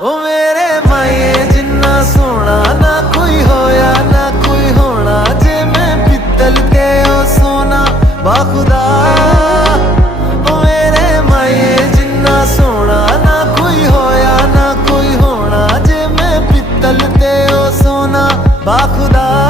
ओ मेरे माए जिन्ना सोना ना कोई होया ना कोई होना, जे मैं पित्तल ते ओ सोना बाखुदा। ओ मेरे माए जिन्ना सोना ना कोई होया ना कोई होना, जे मैं पित्तल ते ओ सोना बाखुदा।